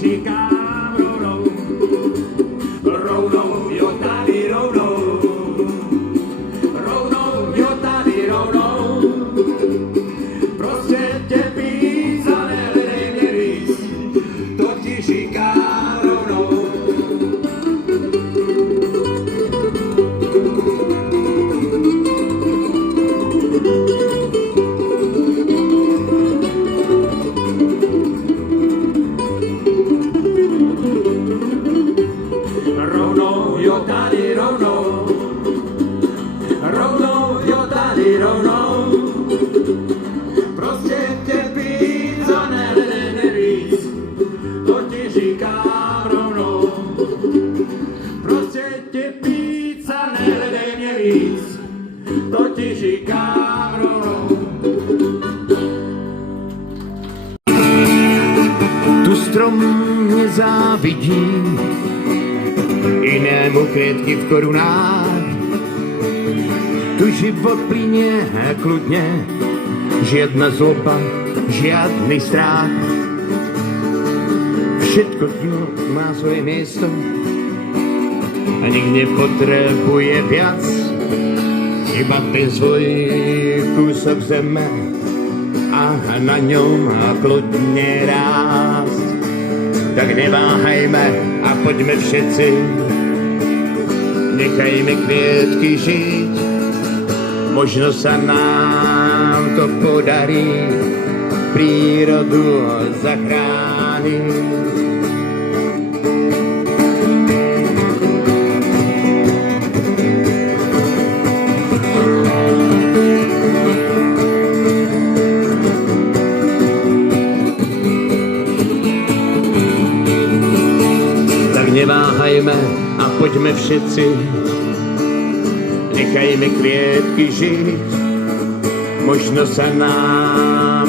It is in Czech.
říkám rovnou, rovnou, jo tady rovnou, rovnou, jo tady rovnou, prostě tě víc a nedej mě víc, to ti říkám rovnou. Rovnou, jo tady rovnou, rovnou, jo tady rovnou, prostě tě víc a nedej víc, to ti říkám rovnou, prostě tě víc a nedej mě víc, to ti říkám rovnou. Tu strom mě závidí, jinému květky v korunách. Tu život plíně kludně, žiadna zloba, žiadny strach. Všetko tu má svoje miesto a nikto nepotrebuje viac, iba ten svoj kúsok zeme a na ňom kludne rásť. Tak neváhajme a poďme všetci, nechajme kvietky žiť, možno sa nám to podarí prírodu zachrániť. Neváhajme a poďme všetci, nechajme kvietky žiť, možno sa nám